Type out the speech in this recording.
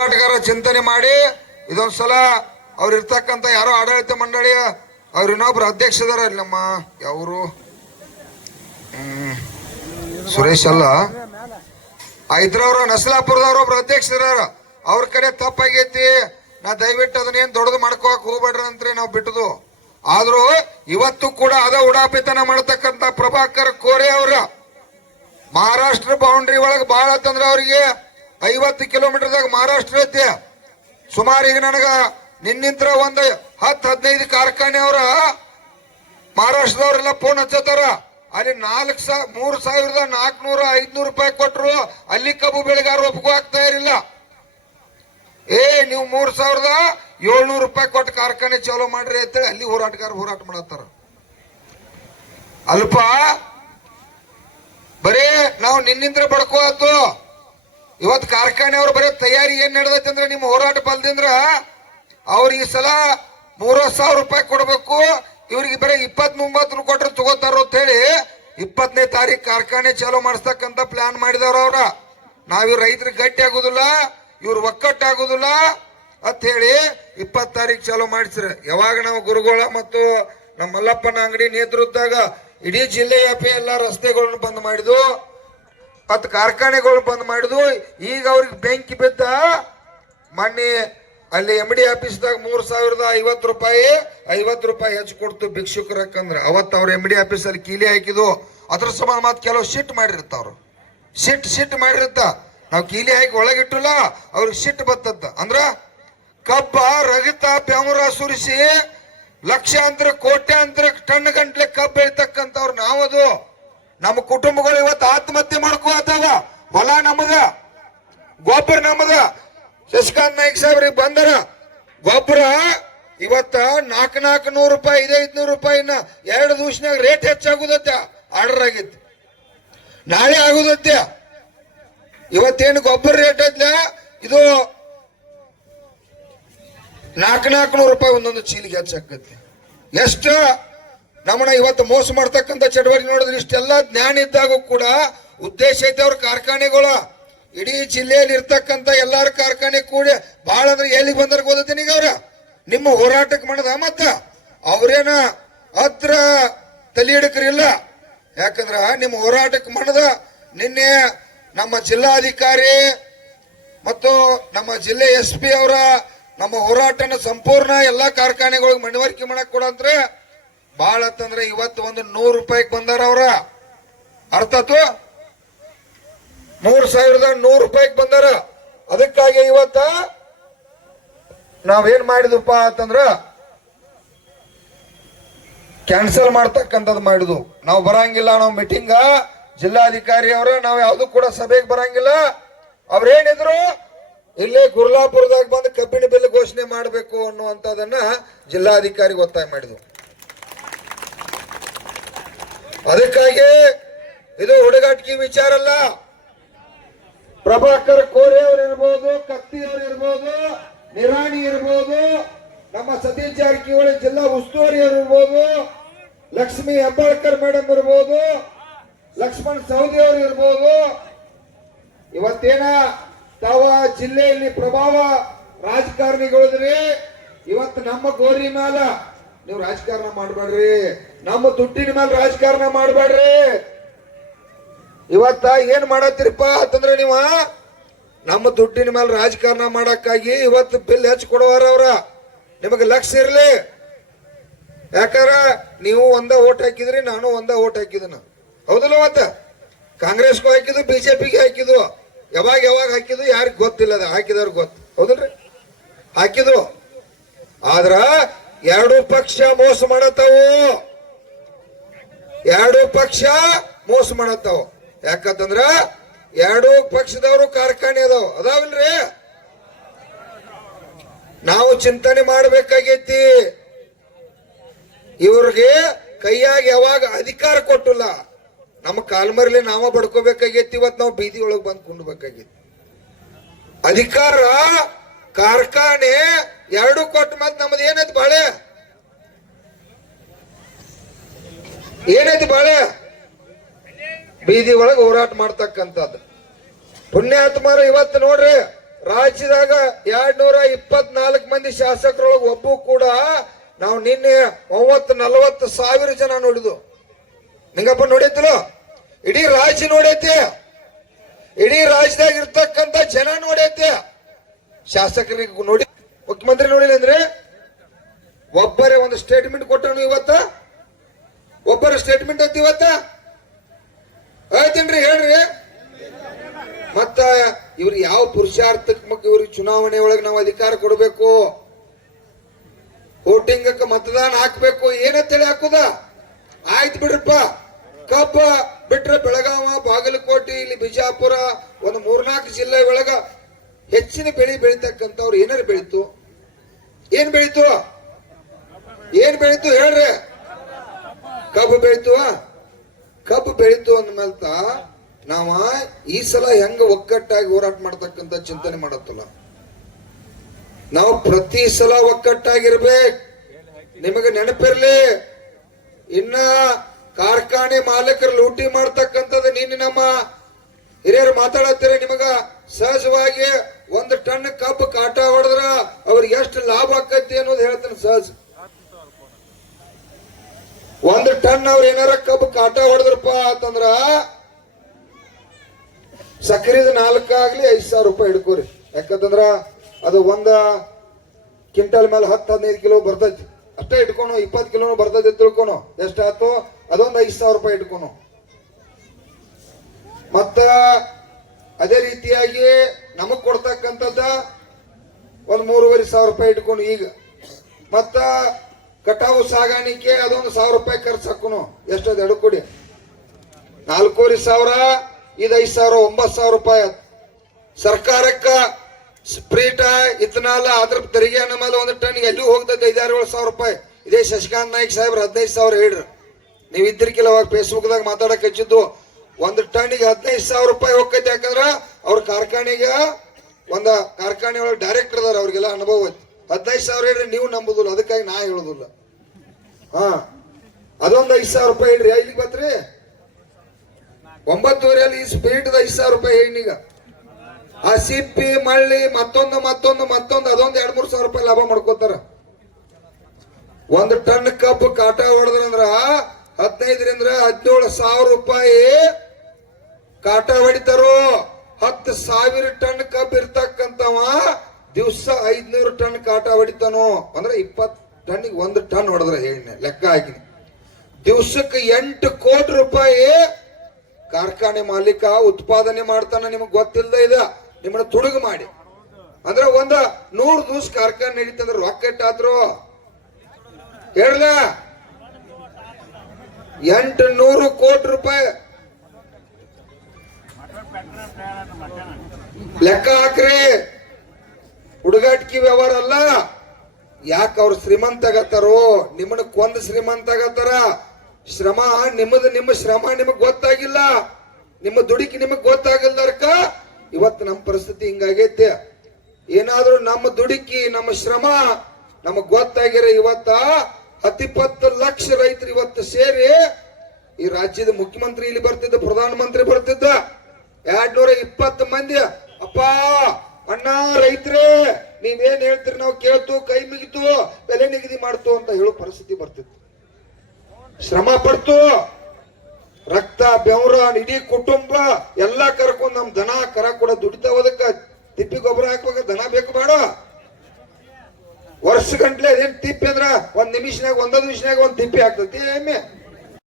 ಹೋರಾಟಗಾರ ಚಿಂತನೆ ಮಾಡಿ ಇದೊಂದ್ಸಲ ಅವ್ರು ಇರ್ತಕ್ಕಂಥ ಯಾರೋ ಆಡಳಿತ ಮಂಡಳಿ ಅವ್ರ ಇನ್ನೊಬ್ರು ಅಧ್ಯಕ್ಷದಾರ ನಮ್ಮ ಯಾವರು ಸುರೇಶ್ ಅಲ್ಲ ಇದ್ರವ್ರ ನಸಲಾಪುರದವ್ರ ಒಬ್ರು ಅಧ್ಯಕ್ಷದಾರ ಅವ್ರ ಕಡೆ ತಪ್ಪಾಗೈತಿ. ನಾ ದಯವಿಟ್ಟು ಅದನ್ನೇನು ದೊಡ್ಡದು ಮಾಡ್ಕೋಕ್ ಹೋಗ್ಬೇಡ್ರಿ ಅಂತ್ರಿ ನಾವು ಬಿಟ್ಟದು. ಆದ್ರೂ ಇವತ್ತು ಕೂಡ ಅದ ಉಡಾಪಿತನ ಮಾಡತಕ್ಕಂತ ಪ್ರಭಾಕರ್ ಕೋರೆ ಅವರ ಮಹಾರಾಷ್ಟ್ರ ಬೌಂಡ್ರಿ ಒಳಗೆ ಬಾಳ ಅಂತಂದ್ರ ಅವ್ರಿಗೆ 50 ಕಿಲೋಮೀಟರ್ದಾಗ ಮಹಾರಾಷ್ಟ್ರ ಐತಿ. ಸುಮಾರು ಈಗ ನನಗ ನಿನ್ನಿಂತ್ರ ಒಂದು 10-15 ಕಾರ್ಖಾನೆ ಅವರ ಮಹಾರಾಷ್ಟ್ರದವ್ರೆಲ್ಲ ಫೋನ್ ಹಚ್ಚತಾರ. ಅಲ್ಲಿ 3,400-500 ರೂಪಾಯಿ ಕೊಟ್ಟರು ಅಲ್ಲಿ ಕಬ್ಬು ಬೆಳೆಗಾರ ಒಪ್ಕೋ ಆಗ್ತಾ ಇರಲಿಲ್ಲ. ನೀವು 3,700 ರೂಪಾಯಿ ಕೊಟ್ಟು ಕಾರ್ಖಾನೆ ಚಾಲೂ ಮಾಡ್ರಿ ಅಂತೇಳಿ ಅಲ್ಲಿ ಹೋರಾಟ ಮಾಡತ್ತಾರ. ಅಲ್ಪ ಬರೇ ನಾವು ನಿನ್ನಿಂದ್ರ ಬಡ್ಕೋ ಆತು. ಇವತ್ತು ಕಾರ್ಖಾನೆ ಅವ್ರು ಬರೀ ತಯಾರಿ ಏನ್ ನಡೆದೈತೆ ಅಂದ್ರೆ ನಿಮ್ಮ ಹೋರಾಟ ಬಲ್ದಿಂದ್ರ ಅವ್ರ ಈ ಸಲ 30,000 ರೂಪಾಯಿ ಕೊಡ್ಬೇಕು, ಇವ್ರಿಗೆ ಬರೀ 29 ಕೊಟ್ರೆ ತಗೋತಾರ ಅಂತ ಹೇಳಿ 20ನೇ ತಾರೀಕು ಕಾರ್ಖಾನೆ ಚಾಲೂ ಮಾಡಿಸ್ತಕ್ಕಂತ ಪ್ಲಾನ್ ಮಾಡಿದವ್ರ ಅವ್ರ. ನಾವಿವ್ರ ರೈತರಿಗೆ ಗಟ್ಟಿ ಆಗುದಿಲ್ಲ, ಇವ್ರು ಒಕ್ಕಟ್ಟಾಗುದಿಲ್ಲ ಅಂತ ಹೇಳಿ 20 ತಾರೀಕು ಚಾಲೂ ಮಾಡಿಸ್ರಿ. ಯಾವಾಗ ನಾವು ಗುರುಗಳ ಮತ್ತು ನಮ್ಮ ಮಲ್ಲಪ್ಪನ ಅಂಗಡಿ ನೇತೃತ್ವದಾಗ ಇಡೀ ಜಿಲ್ಲೆ ವ್ಯಾಪಿ ಎಲ್ಲ ರಸ್ತೆಗಳನ್ನು ಬಂದ್ ಮಾಡಿದ್ವು, 10 ಕಾರ್ಖಾನೆಗಳು ಬಂದ್ ಮಾಡಿದ್ವು. ಈಗ ಅವ್ರಿಗೆ ಬೆಂಕಿ ಬಿದ್ದ ಮೊನ್ನೆ ಅಲ್ಲಿ MD ಆಫೀಸ್ದಾಗ 3,050 ರೂಪಾಯಿ 50 ರೂಪಾಯಿ ಹೆಚ್ಚು ಕೊಡ್ತು ಭಿಕ್ಷುಕರು. ಯಾಕಂದ್ರೆ ಅವತ್ತು ಅವ್ರ MD ಆಫೀಸಲ್ಲಿ ಕೀಲಿ ಹಾಕಿದ್ವು. ಅದ್ರ ಸಂಬಂಧ ಮತ್ತೆ ಕೆಲವು ಶಿಟ್ ಮಾಡಿರ್ತಾವ್ರು, ಶಿಟ್ ಮಾಡಿರುತ್ತ. ನಾವು ಕೀಲಿ ಹಾಕಿ ಒಳಗಿಟ್ಟಿಲ್ಲ, ಅವ್ರಿಗೆ ಶಿಟ್ ಬತ್ತದ. ಅಂದ್ರ ಕಬ್ಬ ರಗತ ಬೆವರ ಸುರಿಸಿ ಲಕ್ಷಾಂತರ ಕೋಟ್ಯಾಂತರ ಟನ್ ಗಂಟ್ಲೆ ಕಬ್ಬು ಬೆಳಿತಕ್ಕಂಥವ್ರು ನಾವದು. ನಮ್ಮ ಕುಟುಂಬಗಳು ಇವತ್ತು ಆತ್ಮಹತ್ಯೆ ಮಾಡ್ಕೋತಾವ. ಹೊಲ ನಮದ, ಗೊಬ್ಬರ ನಮದ. ಶಶಿಕಾಂತ್ ನಾಯ್ಕ ಸಾಹೇಬ್ರಿಗೆ ಬಂದರ ಗೊಬ್ಬರ ಇವತ್ತ 400 ರೂಪಾಯಿ 500 ರೂಪಾಯಿನ 2 ದಿವಸನಾಗ ರೇಟ್ ಹೆಚ್ಚಾಗುದತ್ತ. ಆರ್ಡರ್ ಆಗಿತ್ತು, ನಾಳೆ ಆಗುದತ್ತ. ಇವತ್ತೇನು ಗೊಬ್ಬರ ರೇಟ್ ಐತ್ಲ, ಇದು 400 ರೂಪಾಯಿ ಒಂದೊಂದು ಚೀಲಿಗೆ ಹೆಚ್ಚಾಕತ್ತೆ. ಎಷ್ಟ ನಮ್ಮನ್ನ ಇವತ್ತು ಮೋಸ ಮಾಡ್ತಕ್ಕಂಥ ಚಟುವಟಿಕೆ ನೋಡಿದ್ರೆ ಇಷ್ಟೆಲ್ಲ ಜ್ಞಾನ ಇದ್ದಾಗ ಕೂಡ ಉದ್ದೇಶ ಐತೆ ಅವ್ರ ಕಾರ್ಖಾನೆಗಳು. ಇಡೀ ಜಿಲ್ಲೆಯಲ್ಲಿ ಇರ್ತಕ್ಕಂಥ ಎಲ್ಲಾರ ಕಾರ್ಖಾನೆ ಕೂಡ ಬಹಳ ಅಂದ್ರೆ ಎಲ್ಲಿಗೆ ಬಂದಾರ ಗೊತ್ತೀನಿ. ಈಗ ಅವ್ರ ನಿಮ್ಮ ಹೋರಾಟಕ್ಕೆ ಮಾಡದ ಮತ್ತ ಅವ್ರೇನ ಹತ್ರ ತಲೆ ಹಿಡಕ್ರಿಲ್ಲ. ಯಾಕಂದ್ರ ನಿಮ್ಮ ಹೋರಾಟಕ್ಕೆ ಮಾಡದ ನಿನ್ನೆ ನಮ್ಮ ಜಿಲ್ಲಾಧಿಕಾರಿ ಮತ್ತು ನಮ್ಮ ಜಿಲ್ಲೆ SP ಅವರ ನಮ್ಮ ಹೋರಾಟನ ಸಂಪೂರ್ಣ ಎಲ್ಲಾ ಕಾರ್ಖಾನೆಗಳಿಗೆ ಮನವರಿಕೆ ಮಾಡಕ್ ಕೂಡ ಅಂದ್ರೆ ಬಹಳ ಅಂತಂದ್ರೆ ಇವತ್ತು ಒಂದು 100 ರೂಪಾಯಿಗೆ ಬಂದಾರ ಅವ್ರ. ಅರ್ಥ ಆತು, 3,100 ರೂಪಾಯಿಗೆ ಬಂದಾರ. ಅದಕ್ಕಾಗಿ ಇವತ್ತ ನಾವೇನ್ ಮಾಡಿದ್ವಪ್ಪ ಅಂತಂದ್ರ ಕ್ಯಾನ್ಸಲ್ ಮಾಡ್ತಕ್ಕಂಥದ್ದು ಮಾಡಿದ್ವು. ನಾವು ಬರಂಗಿಲ್ಲ, ನಾವು ಮೀಟಿಂಗ್ ಜಿಲ್ಲಾಧಿಕಾರಿ ಅವರ ನಾವು ಯಾವ್ದು ಕೂಡ ಸಭೆಗೆ ಬರಂಗಿಲ್ಲ. ಅವ್ರೇನಿದ್ರು ಇಲ್ಲೇ ಗುರ್ಲಾಪುರದಾಗ ಬಂದು ಕಬ್ಬಿಣ ಬಿಲ್ ಘೋಷಣೆ ಮಾಡಬೇಕು ಅನ್ನುವಂಥದ್ದನ್ನ ಜಿಲ್ಲಾಧಿಕಾರಿಗೆ ಒತ್ತಾಯ ಮಾಡಿದ್ವು. ಅದಕ್ಕಾಗಿ ಇದು ಹುಡುಗಾಟಿಕೆ ವಿಚಾರ ಅಲ್ಲ. ಪ್ರಭಾಕರ್ ಕೋರೆ ಅವರು ಇರ್ಬೋದು, ಕತ್ತಿ ಅವರು ಇರ್ಬೋದು, ನಿರಾಣಿ ಇರ್ಬೋದು, ನಮ್ಮ ಸತೀಶ್ ಜಾರಕಿಹೊಳಿ ಜಿಲ್ಲಾ ಉಸ್ತುವಾರಿ ಇರ್ಬೋದು, ಲಕ್ಷ್ಮಿ ಹೆಬ್ಬಾಳ್ಕರ್ ಮೇಡಮ್ ಇರ್ಬೋದು, ಲಕ್ಷ್ಮಣ್ ಸವದಿ ಅವರು ಇರ್ಬೋದು. ಇವತ್ತೇನ ತಾವ ಜಿಲ್ಲೆಯಲ್ಲಿ ಪ್ರಭಾವ ರಾಜಕಾರಣಿಗಳಿದ್ರಿ. ಇವತ್ತು ನಮ್ಮ ಗೋರಿ ಮ್ಯಾಲ ನೀವು ರಾಜಕಾರಣ ಮಾಡಬೇಡ್ರಿ, ನಮ್ಮ ದುಡ್ಡಿನ ಮೇಲೆ ರಾಜಕಾರಣ ಮಾಡಬೇಡ್ರಿ. ಇವತ್ತ ಏನ್ ಮಾಡತ್ತೀರಪ್ಪ ಅಂತಂದ್ರೆ ನೀವ ನಮ್ಮ ದುಡ್ಡಿನ ಮೇಲೆ ರಾಜಕಾರಣ ಮಾಡಕ್ಕಾಗಿ ಇವತ್ತು ಬಿಲ್ ಹೆಚ್ಚು ಕೊಡುವಾರ ಅವ್ರ. ನಿಮಗೆ ಲಕ್ಷ್ಯ ಇರ್ಲಿ. ಯಾಕಾರ ನೀವು ಒಂದ ಓಟ್ ಹಾಕಿದ್ರಿ, ನಾನು ಒಂದ ಓಟ್ ಹಾಕಿದನ, ಹೌದಲ್ಲ? ಮತ್ತ ಕಾಂಗ್ರೆಸ್ಗೂ ಹಾಕಿದ್ದು, BJPಗೆ ಹಾಕಿದ್ದು. ಯಾವಾಗ ಹಾಕಿದ್ದು ಯಾರಿಗೆ ಗೊತ್ತಿಲ್ಲ, ಅದು ಹಾಕಿದವ್ರಿಗೆ ಗೊತ್ತು, ಹೌದಲ್ರಿ? ಹಾಕಿದ್ರು. ಆದ್ರ 2 ಪಕ್ಷ ಮೋಸ ಮಾಡತ್ತಾವು, 2 ಪಕ್ಷ ಮೋಸ ಮಾಡತ್ತಾವ. ಯಾಕಂತಂದ್ರ 2 ಪಕ್ಷದವರು ಕಾರ್ಖಾನೆ ಅದಾವಿಲ್ರಿ. ನಾವು ಚಿಂತನೆ ಮಾಡಬೇಕಾಗೈತಿ. ಇವ್ರಿಗೆ ಕೈಯಾಗ ಯಾವಾಗ ಅಧಿಕಾರ ಕೊಟ್ಟಿಲ್ಲ, ನಮ್ಮ ಕಾಲ್ಮರ್ಲಿ ನಾವ ಬಡ್ಕೋಬೇಕಾಗೈತಿ. ಇವತ್ತು ನಾವು ಬೀದಿ ಒಳಗೆ ಬಂದು ಕುಂಡ್ಬೇಕಾಗೈತಿ. ಅಧಿಕಾರ ಕಾರ್ಖಾನೆ 2 ಕೊಟ್ಟ ಮೇಲೆ ನಮ್ದು ಏನೈತಿ ಬಾಳೆ, ಏನೈತಿ ಬಾಳೆ? ಬೀದಿ ಒಳಗೆ ಹೋರಾಟ ಮಾಡ್ತಕ್ಕಂಥದ್ದು. ಪುಣ್ಯಾತ್ಮರು ಇವತ್ತು ನೋಡ್ರಿ ರಾಜ್ಯದಾಗ 224 ಮಂದಿ ಶಾಸಕರೊಳಗೆ ಒಬ್ಬರು ಕೂಡ ನಾವು ನಿನ್ನೆ 30-40 ಸಾವಿರ ಜನ ನೋಡಿದ್ವು. ನಿಂಗಪ್ಪ ನೋಡೈತಿಲ್ಲ, ಇಡೀ ರಾಜ್ಯ ನೋಡೈತಿ, ಇಡೀ ರಾಜ್ಯದಾಗ ಇರ್ತಕ್ಕಂತ ಜನ ನೋಡೈತಿ. ಶಾಸಕರಿಗೆ ನೋಡಿ, ಮುಖ್ಯಮಂತ್ರಿ ನೋಡಿಲ್ಲ ಅಂದ್ರೆ ಒಬ್ಬರೇ ಒಂದು ಸ್ಟೇಟ್ಮೆಂಟ್ ಕೊಟ್ಟನು. ಇವತ್ತ ಒಬ್ಬರ ಸ್ಟೇಟ್ಮೆಂಟ್ ಐತಿ ಇವತ್ತ ಆಯ್ತೇನ್ರಿ, ಹೇಳ್ರಿ. ಮತ್ತ ಇವ್ರಿಗೆ ಯಾವ ಪುರುಷಾರ್ಥಕ್ಕೆ ಇವ್ರಿಗೆ ಚುನಾವಣೆ ಒಳಗೆ ನಾವು ಅಧಿಕಾರ ಕೊಡಬೇಕು, ವೋಟಿಂಗ್ ಮತದಾನ ಹಾಕ್ಬೇಕು ಏನಂತೇಳಿ ಹಾಕುದ? ಆಯ್ತು ಬಿಡ್ರಪ್ಪ. ಕಬ್ಬ ಬಿಟ್ರೆ ಬೆಳಗಾವ, ಬಾಗಲಕೋಟೆ, ಇಲ್ಲಿ ಬಿಜಾಪುರ, ಒಂದು 3-4 ಜಿಲ್ಲೆ ಒಳಗ ಹೆಚ್ಚಿನ ಬೆಳೆ ಬೆಳಿತಕ್ಕಂಥವ್ರು ಏನಾರು ಬೆಳೀತು? ಏನ್ ಬೆಳೀತು? ಏನ್ ಬೆಳೀತು ಹೇಳ್ರಿ? ಕಬ್ಬು ಬೆಳೀತು. ಕಬ್ಬು ಬೆಳೀತು ಅಂದ್ಮೇಲ್ತ ನಾವ ಈ ಸಲ ಹೆಂಗ ಒಕ್ಕಟ್ಟಾಗಿ ಹೋರಾಟ ಮಾಡ್ತಕ್ಕಂಥ ಚಿಂತನೆ ಮಾಡತ್ತಲ್ಲ. ನಾವು ಪ್ರತಿ ಸಲ ಒಕ್ಕಟ್ಟಾಗಿರ್ಬೇಕು. ನಿಮಗೆ ನೆನಪಿರ್ಲಿ, ಇನ್ನ ಕಾರ್ಖಾನೆ ಮಾಲೀಕರು ಲೂಟಿ ಮಾಡ್ತಕ್ಕಂಥದ್ದು ನಿನ್ನೆ ನಮ್ಮ ಹಿರಿಯರು ಮಾತಾಡತ್ತೀರ. ನಿಮಗ ಸಹಜವಾಗಿ 1 ಟನ್ ಕಬ್ಬು ಕಾಟ ಹೊಡೆದ್ರ ಅವ್ರಿಗೆ ಎಷ್ಟು ಲಾಭ ಆಕತಿ ಅನ್ನೋದು ಹೇಳ್ತಾನೆ. ಸಹಜ 1 ಟನ್ ಅವ್ರ ಏನಾರ ಕಬ್ಬು ಕಾಟ ಹೊಡೆದ್ರಪ್ಪ ಅಂತಂದ್ರ ಸಕ್ಕರೆದ 4 ಆಗ್ಲಿ 5,000 ರೂಪಾಯಿ ಹಿಡ್ಕೋರಿ. ಯಾಕಂತಂದ್ರ ಅದು 1 ಕ್ವಿಂಟಲ್ ಮೇಲೆ 10-15 ಕಿಲೋ ಬರ್ತೈತಿ. ಅಷ್ಟೇ ಇಟ್ಕೊನು. 20 ಕಿಲೋ ಬರ್ತೈತಿ ತಿಳ್ಕೊನು. ಎಷ್ಟಾಯ್ತು? ಅದೊಂದು 5,000 ರೂಪಾಯಿ ಇಟ್ಕೊನು. ಮತ್ತ ಅದೇ ರೀತಿಯಾಗಿ ನಮಗ್ ಕೊಡ್ತಕ್ಕಂಥದ್ದ ಒಂದು 3,500 ರೂಪಾಯಿ ಇಟ್ಕೊಂಡು ಈಗ ಮತ್ತ ಕಟಾವು ಸಾಗಾಣಿಕೆ ಅದೊಂದು 1,000 ರೂಪಾಯಿ ಖರ್ಚು ಹಾಕೋನು. ಎಷ್ಟದು ಎಡು ಕೊಡಿ 4,500, ಇದು 5,000, 9,000 ರೂಪಾಯಿ. ಸರ್ಕಾರಕ್ಕ ಸ್ಪ್ರೀಟ ಇಥನಾಲ ಅದ್ರ ತೆರಿಗೆ ಅನ್ನ ಮೇಲೆ 1 ಟನ್ ಎಲ್ಲಿ ಹೋಗ್ತದೆ 5,000-7,000 ರೂಪಾಯಿ. ಇದೇ ಶಶಿಕಾಂತ್ ನಾಯ್ಕ ಸಾಹೇಬ್ರು 15,000 ಹೇಳ್ರಿ. ನೀವು ಇದ್ರಿಕಿಲ್ಲ ಅವಾಗ ಫೇಸ್ಬುಕ್ ದಾಗ ಮಾತಾಡಕ್ ಹಚ್ಚಿದ್ದು. 1 ಟನ್ನಿಗೆ 15,000 ರೂಪಾಯಿ ಹೋಗ್ತೈತಿ. ಯಾಕಂದ್ರ ಅವ್ರ ಕಾರ್ಖಾನೆಗೆ ಒಂದು ಕಾರ್ಖಾನೆ ಒಳಗೆ ಡೈರೆಕ್ಟರ್ ಅದಾರ, ಅವ್ರಿಗೆಲ್ಲ ಅನುಭವ ಐತಿ. 15,000 ಹೇಳ್ರಿ, ನೀವು ನಂಬುದಿಲ್ಲ, ಅದಕ್ಕಾಗಿ ನಾ ಹೇಳುದಿಲ್ಲ. ಅದೊಂದು 5,000 ರೂಪಾಯಿ ಹೇಳ್ರಿ. ಇಲ್ಲಿಗೆ ಬತ್ರಿ 9:30 ಈ ಸ್ಪೀಡ್ 5,000 ರೂಪಾಯಿ ಹೇಳೀಗ. ಆ ಸಿಪ್ಪಿ ಮಳ್ಳಿ ಮತ್ತೊಂದು ಅದೊಂದು 2-3 ಸಾವಿರ ರೂಪಾಯಿ ಲಾಭ ಮಾಡ್ಕೋತಾರ. 1 ಟನ್ ಕಬ್ಬು ಕಾಟ ಹೊಡೆದ್ರಂದ್ರ 15,000-17,000 ರೂಪಾಯಿ ಕಾಟ ಹೊಡಿತಾರೋ. 10,000 ಟನ್ ಕಬ್ಬು ಇರ್ತಕ್ಕಂಥವ ದಿವಸ 500 ಟನ್ ಕಾಟ ಹೊಡಿತಾನೋ. ಅಂದ್ರೆ 20 ಟನ್ನಿಗೆ 1 ಟನ್ ಹೊಡೆದ್ರ ಹೇಳಿ ಲೆಕ್ಕ ಹಾಕಿನಿ. ದಿವಸಕ್ಕೆ 8 ಕೋಟಿ ರೂಪಾಯಿ ಕಾರ್ಖಾನೆ ಮಾಲೀಕ ಉತ್ಪಾದನೆ ಮಾಡ್ತಾನ. ನಿಮಗ್ ಗೊತ್ತಿಲ್ಲದ ಇದ ನಿಮ್ಮನ್ನ ತುಡುಗು ಮಾಡಿ. ಅಂದ್ರೆ 100 ದಿವಸ ಕಾರ್ಖಾನೆ ನಡೀತಂದ್ರ ರೊಕ್ಕ ಎಷ್ಟಾದ್ರು ಹೇಳಲ? 800 ಕೋಟಿ ರೂಪಾಯಿ ಲೆಕ್ಕ ಹಾಕ್ರಿ. ಹುಡುಗಾಟಿಕೆ ವ್ಯವಹಾರ ಅಲ್ಲ. ಯಾಕೆ ಅವ್ರು ಶ್ರೀಮಂತ ಆಗತ್ತಾರೋ? ನಿಮ್ಮನ್ನ ಕೊಂದು ಶ್ರೀಮಂತ ಆಗತ್ತಾರ. ಶ್ರಮ ನಿಮ್ಮ ಶ್ರಮ ನಿಮಗ್ ಗೊತ್ತಾಗಿಲ್ಲ, ನಿಮ್ಮ ದುಡುಕಿ ನಿಮಗ್ ಗೊತ್ತಾಗಲ್ದರ್ಕ ಇವತ್ತು ನಮ್ಮ ಪರಿಸ್ಥಿತಿ ಹಿಂಗಾಗೈತೆ. ಏನಾದ್ರೂ ನಮ್ಮ ದುಡುಕಿ ನಮ್ಮ ಶ್ರಮ ನಮಗ್ ಗೊತ್ತಾಗಿರ ಇವತ್ತ 10-20 ಲಕ್ಷ ರೈತರು ಇವತ್ತು ಸೇರಿ ಈ ರಾಜ್ಯದ ಮುಖ್ಯಮಂತ್ರಿ ಇಲ್ಲಿ ಬರ್ತಿದ್ದ, ಪ್ರಧಾನಮಂತ್ರಿ ಬರ್ತಿದ್ದ. 220 ಮಂದಿ ಅಪ್ಪ ಅಣ್ಣ ರೈತರೇ ನೀವೇನ್ ಹೇಳ್ತೀರಿ ನಾವು ಕೇಳ್ತು, ಕೈ ಮುಗಿತು, ಬೆಲೆ ನಿಗದಿ ಮಾಡ್ತು ಅಂತ ಹೇಳೋ ಪರಿಸ್ಥಿತಿ ಬರ್ತಿತ್ತು. ಶ್ರಮ ಪಡ್ತು, ರಕ್ತ ಬೆವರ ಇಡೀ ಕುಟುಂಬ ಎಲ್ಲಾ ಕರ್ಕೊಂಡ್ ನಮ್ ದನ ಕರ ಕೂಡ ದುಡಿತಾವದಕ್ಕ ತಿಪ್ಪಿ ಗೊಬ್ಬರ ಹಾಕುವಾಗ ದನ ಬೇಕು ಬೇಡ? ವರ್ಷ ಗಂಟ್ಲೆ ಅದೇನ್ ತಿಪ್ಪಿ ಅಂದ್ರ 1 ನಿಮಿಷನಾಗ 1 ನಿಮಿಷನಾಗ 1 ತಿಪ್ಪಿ ಆಗ್ತತಿ ಎಮ್ಮೆ.